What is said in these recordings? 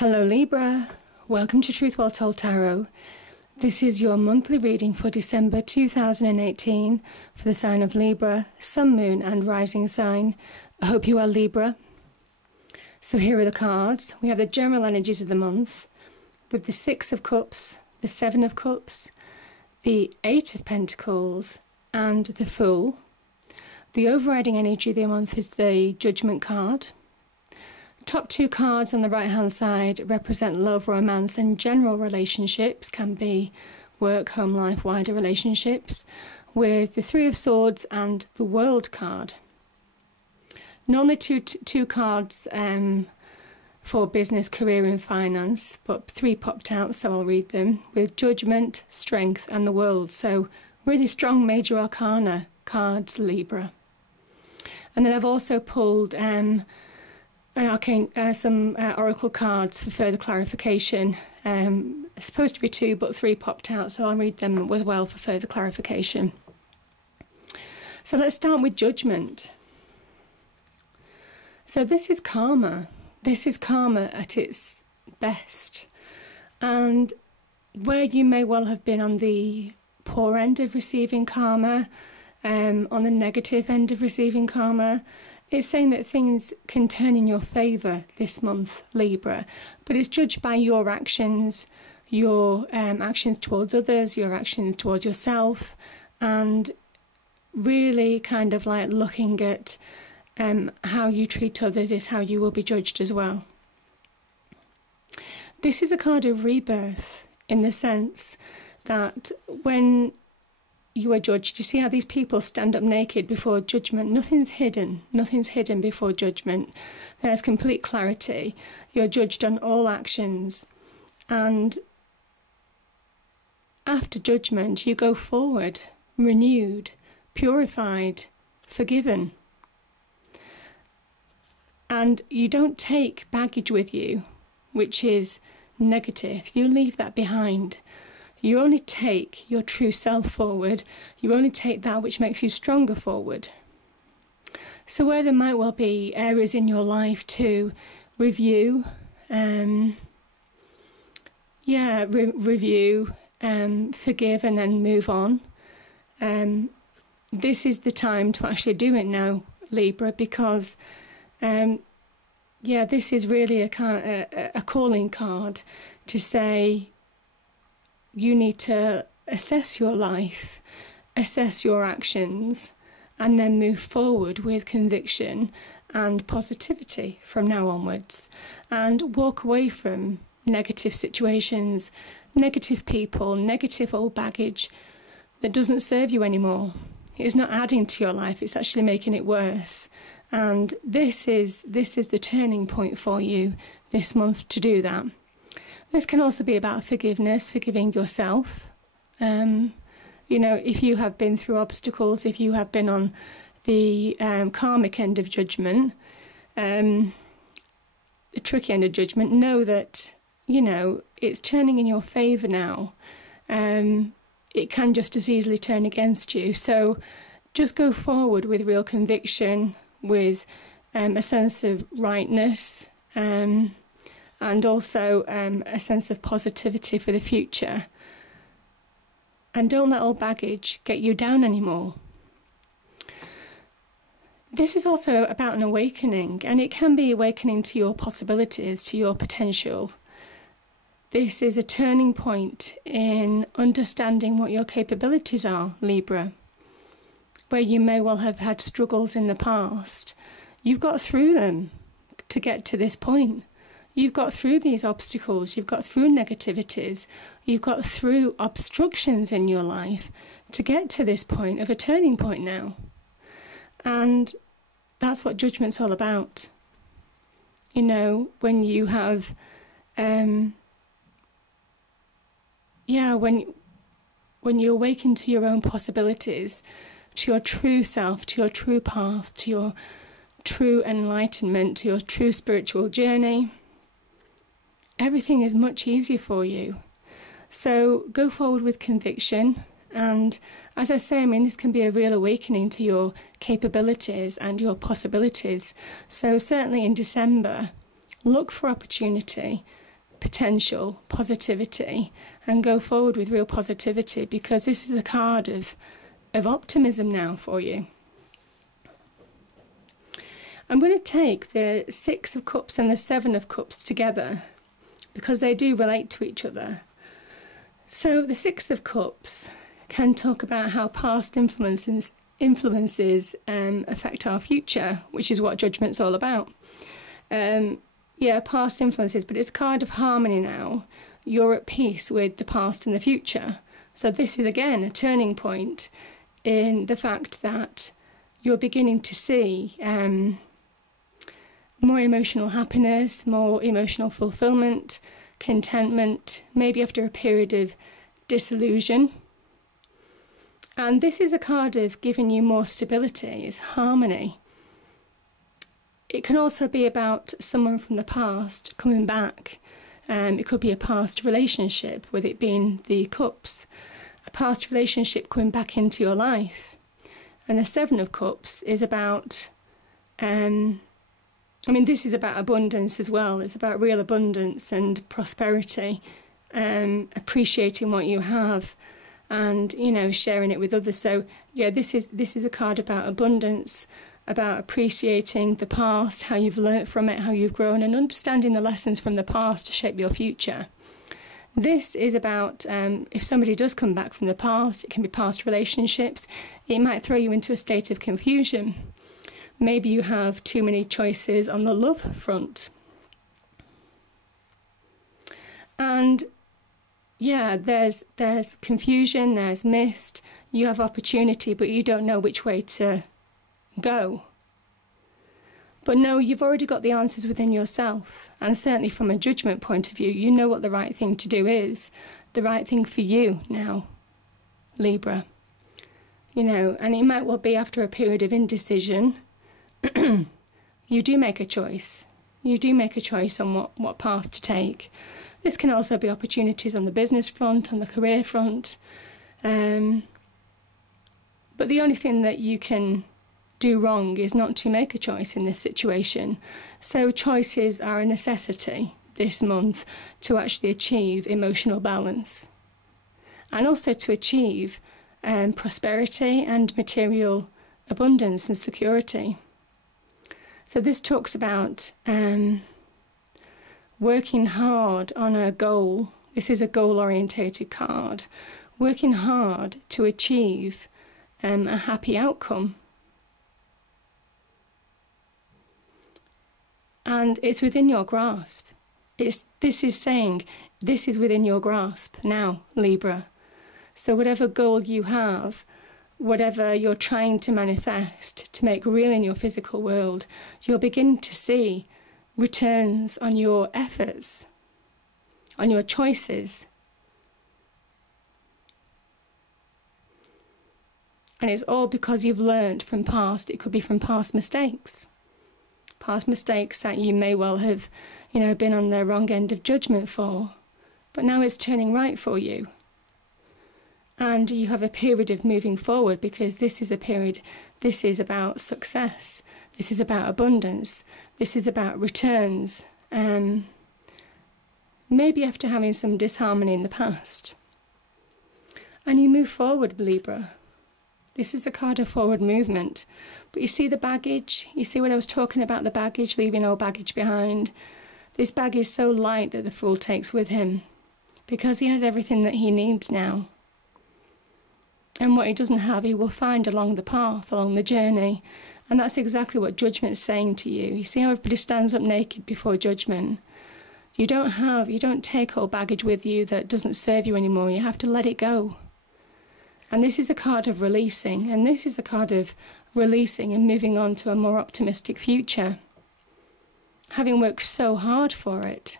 Hello Libra, welcome to Truth Well Told Tarot. This is your monthly reading for December 2018 for the sign of Libra, Sun, Moon and Rising sign. I hope you are Libra. So here are the cards. We have the general energies of the month with the Six of Cups, the Seven of Cups, the Eight of Pentacles and the Fool. The overriding energy of the month is the Judgment card. Top two cards on the right hand side represent love, romance and general relationships, can be work, home life, wider relationships, with the Three of Swords and the World card. Normally two cards for business, career and finance, but three popped out, so I'll read them, with Judgment, Strength and the World. So really strong major arcana cards, Libra. And then I've also pulled some oracle cards for further clarification. It's supposed to be two, but three popped out, so I'll read them as well for further clarification. So let's start with Judgment. So this is karma. This is karma at its best. And where you may well have been on the poor end of receiving karma, on the negative end of receiving karma, it's saying that things can turn in your favour this month, Libra, but it's judged by your actions towards others, your actions towards yourself, and really kind of like looking at how you treat others is how you will be judged as well. This is a card of rebirth in the sense that when you are judged, you see how these people stand up naked before judgment. Nothing's hidden before judgment. There's complete clarity. You're judged on all actions, and after judgment you go forward renewed, purified, forgiven, and you don't take baggage with you which is negative. You leave that behind. You only take your true self forward. You only take that which makes you stronger forward. So where there might well be areas in your life to review, forgive and then move on. This is the time to actually do it now, Libra, because this is really a calling card to say, you need to assess your life, assess your actions, and then move forward with conviction and positivity from now onwards, and walk away from negative situations, negative people, negative old baggage that doesn't serve you anymore. It's not adding to your life, it's actually making it worse. And this is the turning point for you this month to do that. This can also be about forgiveness, forgiving yourself. If you have been through obstacles, if you have been on the karmic end of judgment, the tricky end of judgment, know that, it's turning in your favour now. It can just as easily turn against you. So just go forward with real conviction, with a sense of rightness, and also a sense of positivity for the future. And don't let old baggage get you down anymore. This is also about an awakening, and it can be awakening to your possibilities, to your potential. This is a turning point in understanding what your capabilities are, Libra. Where you may well have had struggles in the past, you've got through them to get to this point. You've got through these obstacles, you've got through negativities, you've got through obstructions in your life to get to this point of a turning point now. And that's what judgment's all about. When you have, when you awaken to your own possibilities, to your true self, to your true path, to your true enlightenment, to your true spiritual journey, everything is much easier for you. So go forward with conviction. And as I say, this can be a real awakening to your capabilities and your possibilities. So certainly in December, look for opportunity potential, positivity, and go forward with real positivity, because this is a card of optimism now for you. I'm going to take the Six of Cups and the Seven of Cups together because they do relate to each other. So the Six of Cups can talk about how past influences affect our future, which is what Judgment's all about. Past influences, but it's a card of harmony now. You're at peace with the past and the future. So this is, again, a turning point in the fact that you're beginning to see more emotional happiness, more emotional fulfillment, contentment, maybe after a period of disillusion. And this is a card of giving you more stability, it's harmony. It can also be about someone from the past coming back. It could be a past relationship, with it being the Cups. A past relationship coming back into your life. And the Seven of Cups is about, this is about abundance as well. It's about real abundance and prosperity, appreciating what you have and, sharing it with others. So, this is a card about abundance, about appreciating the past, how you've learnt from it, how you've grown, and understanding the lessons from the past to shape your future. This is about if somebody does come back from the past, it can be past relationships, it might throw you into a state of confusion. Maybe you have too many choices on the love front. And there's confusion, there's mist, you have opportunity, but you don't know which way to go. But no, you've already got the answers within yourself, and certainly from a judgment point of view, you know what the right thing to do is, the right thing for you now, Libra. And it might well be after a period of indecision, you do make a choice. You do make a choice on what path to take. This can also be opportunities on the business front, on the career front. But the only thing that you can do wrong is not to make a choice in this situation. So choices are a necessity this month to actually achieve emotional balance. And also to achieve prosperity and material abundance and security. So this talks about working hard on a goal. This is a goal-orientated card. Working hard to achieve a happy outcome. And it's within your grasp. This is saying this is within your grasp now, Libra. So whatever goal you have, whatever you're trying to manifest, to make real in your physical world, you'll begin to see returns on your efforts, on your choices. And it's all because you've learned from past. It could be from past mistakes. Past mistakes that you may well have, been on the wrong end of judgment for. But now it's turning right for you. And you have a period of moving forward, because this is about success. This is about abundance. This is about returns. Maybe after having some disharmony in the past. And you move forward, Libra. This is a card of forward movement. But you see the baggage? You see what I was talking about, the baggage, leaving all baggage behind? This bag is so light that the Fool takes with him, because he has everything that he needs now. And what he doesn't have, he will find along the path, along the journey. And that's exactly what Judgment's saying to you. You see how everybody stands up naked before Judgment? You don't take all baggage with you that doesn't serve you anymore. You have to let it go. And this is a card of releasing. And this is a card of releasing and moving on to a more optimistic future. Having worked so hard for it.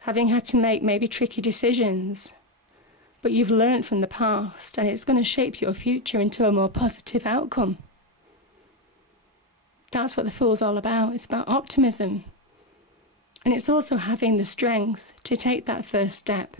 Having had to make maybe tricky decisions. But you've learnt from the past, and it's going to shape your future into a more positive outcome. That's what the Fool's all about. It's about optimism. And it's also having the strength to take that first step.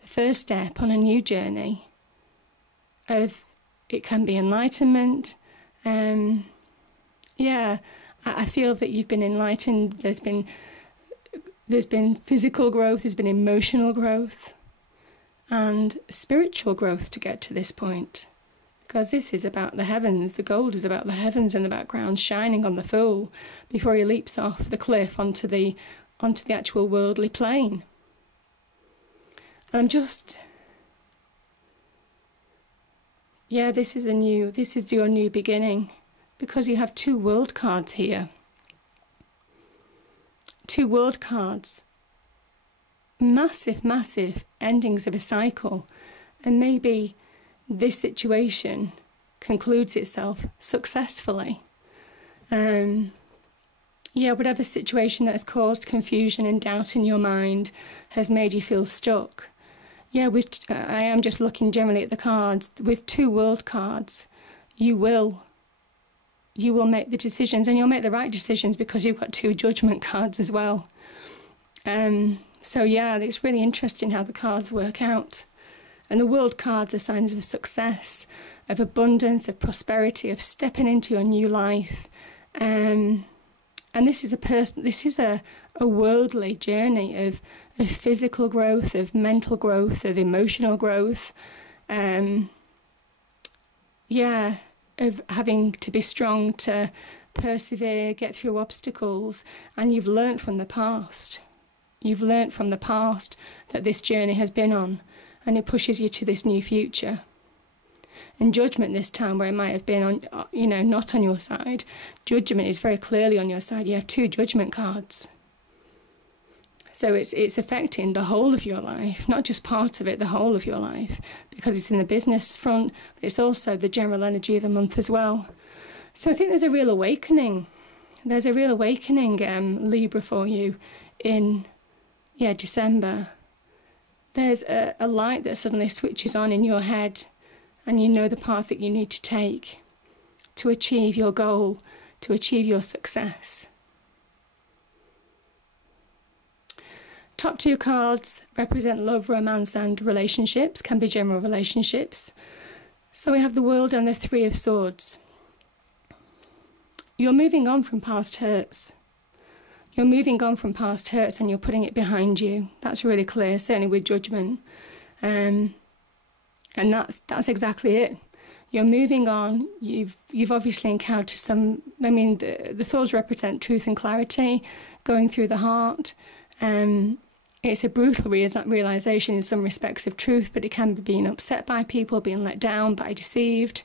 The first step on a new journey of, it can be enlightenment. I feel that you've been enlightened. There's been There's been physical growth, there's been emotional growth, and spiritual growth to get to this point. Because this is about the heavens. The gold is about the heavens in the background, shining on the fool before he leaps off the cliff onto the actual worldly plane. And this is your new beginning, because you have 2 world cards here. 2 world cards. Massive, massive endings of a cycle. And maybe this situation concludes itself successfully. Whatever situation that has caused confusion and doubt in your mind has made you feel stuck. I am just looking generally at the cards. With 2 world cards, you will make the decisions, and you'll make the right decisions because you've got 2 judgment cards as well. It's really interesting how the cards work out. And the world cards are signs of success, of abundance, of prosperity, of stepping into your new life. And this is a worldly journey of physical growth, of mental growth, of emotional growth. Of having to be strong to persevere, get through obstacles. And you've learnt from the past. You've learnt from the past that this journey has been on, and it pushes you to this new future. And judgment this time, where it might have been on, not on your side, judgment is very clearly on your side. You have 2 judgment cards. So it's affecting the whole of your life, not just part of it, the whole of your life, because it's in the business front, but it's also the general energy of the month as well. So I think there's a real awakening. There's a real awakening, Libra, for you in, December. There's a light that suddenly switches on in your head, and you know the path that you need to take to achieve your goal, to achieve your success. Top 2 cards represent love, romance and relationships, can be general relationships. So we have the World and the 3 of Swords. You're moving on from past hurts. You're moving on from past hurts and you're putting it behind you. That's really clear, certainly with judgment. And that's exactly it. You're moving on. You've obviously encountered the swords represent truth and clarity, going through the heart. It's a brutal realisation in some respects of truth, but it can be being upset by people, being let down, deceived,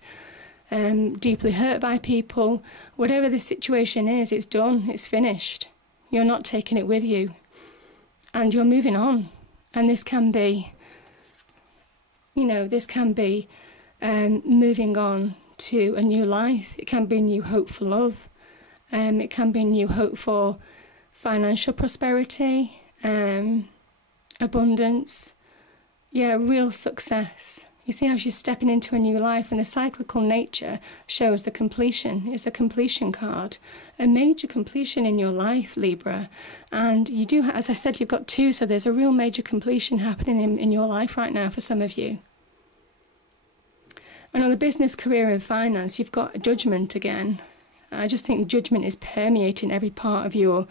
deeply hurt by people. Whatever the situation is, it's done, it's finished. You're not taking it with you. And you're moving on. And this can be, moving on to a new life. It can be new hope for love. It can be new hope for financial prosperity, abundance, real success. You see how she's stepping into a new life, and the cyclical nature shows the completion. It's a completion card, a major completion in your life, Libra. And you do, as I said, you've got 2, so there's a real major completion happening in your life right now for some of you. And on the business, career and finance, you've got judgment again. I just think judgment is permeating every part of your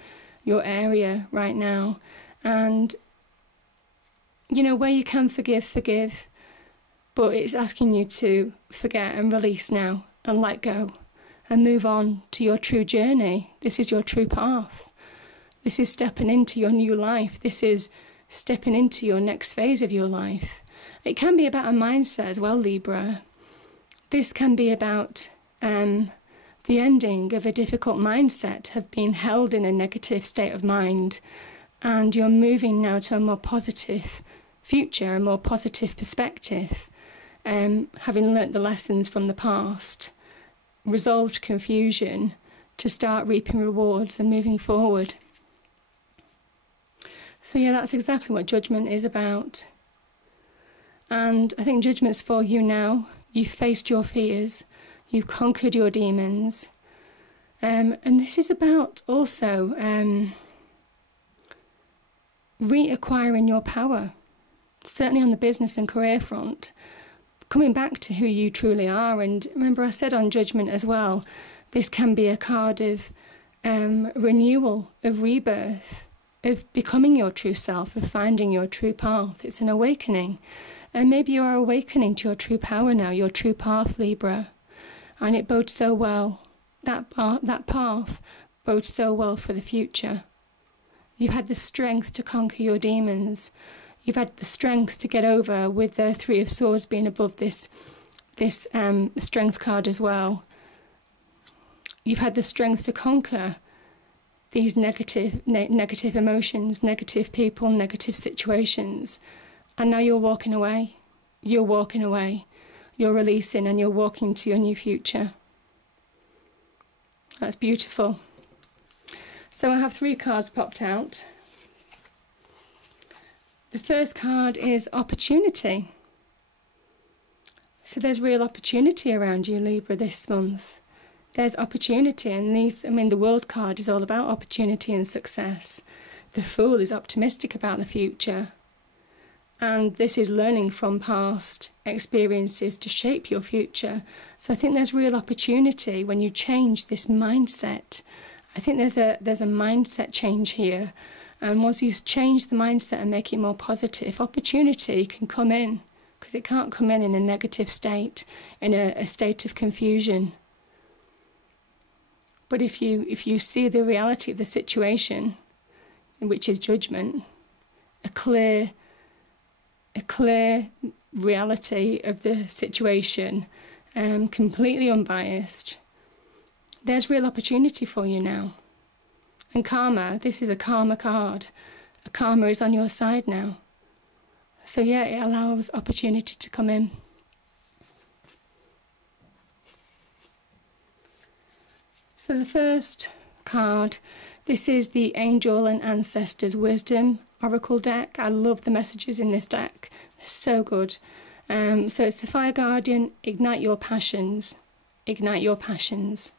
area right now. And, where you can forgive, but it's asking you to forget and release now and let go and move on to your true journey. This is your true path. This is stepping into your new life. This is stepping into your next phase of your life. It can be about a mindset as well, Libra. This can be about the ending of a difficult mindset, of being held in a negative state of mind, and you're moving now to a more positive future, a more positive perspective, having learnt the lessons from the past, resolved confusion to start reaping rewards and moving forward. So that's exactly what judgment is about. And I think judgment's for you now. You've faced your fears. You've conquered your demons. And this is about also reacquiring your power, certainly on the business and career front, coming back to who you truly are. And remember, I said on judgment as well, this can be a card of renewal, of rebirth, of becoming your true self, of finding your true path. It's an awakening. And maybe you are awakening to your true power now, your true path, Libra. And it bodes so well. That path bodes so well for the future. You've had the strength to conquer your demons. You've had the strength to get over, with the Three of Swords being above this strength card as well. You've had the strength to conquer these negative emotions, negative people, negative situations. And now you're walking away. You're walking away. You're releasing, and you're walking to your new future. That's beautiful. So I have 3 cards popped out. The first card is opportunity. So there's real opportunity around you, Libra, this month. There's opportunity, and the World card is all about opportunity and success. The Fool is optimistic about the future. And this is learning from past experiences to shape your future. So I think there's real opportunity when you change this mindset. I think there's a mindset change here. And once you change the mindset and make it more positive, opportunity can come in, because it can't come in a negative state, in a state of confusion. But if you see the reality of the situation, which is judgment, a clear reality of the situation, completely unbiased, there's real opportunity for you now. And karma, this is a karma card. A karma is on your side now. So yeah, it allows opportunity to come in. So the first card, this is the Angel and Ancestors Wisdom Oracle deck. I love the messages in this deck. They're so good. So it's the Fire Guardian, ignite your passions. Ignite your passions.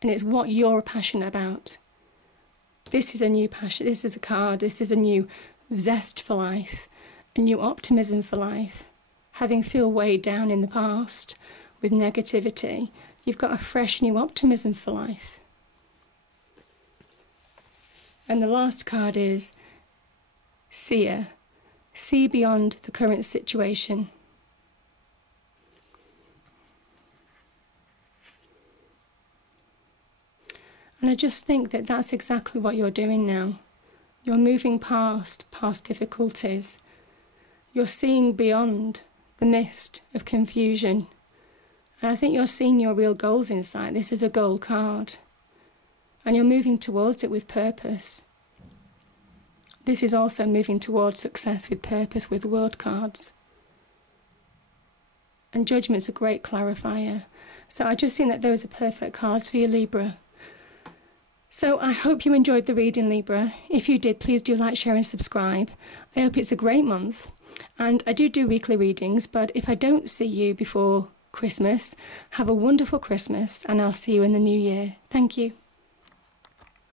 And it's what you're passionate about. This is a new passion. This is a card. This is a new zest for life, a new optimism for life. Having feel weighed down in the past with negativity, you've got a fresh new optimism for life. And the last card is Seer. See beyond the current situation. And I just think that that's exactly what you're doing now. You're moving past difficulties. You're seeing beyond the mist of confusion. And I think you're seeing your real goals inside. This is a goal card. And you're moving towards it with purpose. This is also moving towards success with purpose with World cards. And Judgment's a great clarifier. So I just think that those are perfect cards for you, Libra. So I hope you enjoyed the reading, Libra. If you did, please do like, share and subscribe. I hope it's a great month. And I do weekly readings, but if I don't see you before Christmas, have a wonderful Christmas, and I'll see you in the new year. Thank you.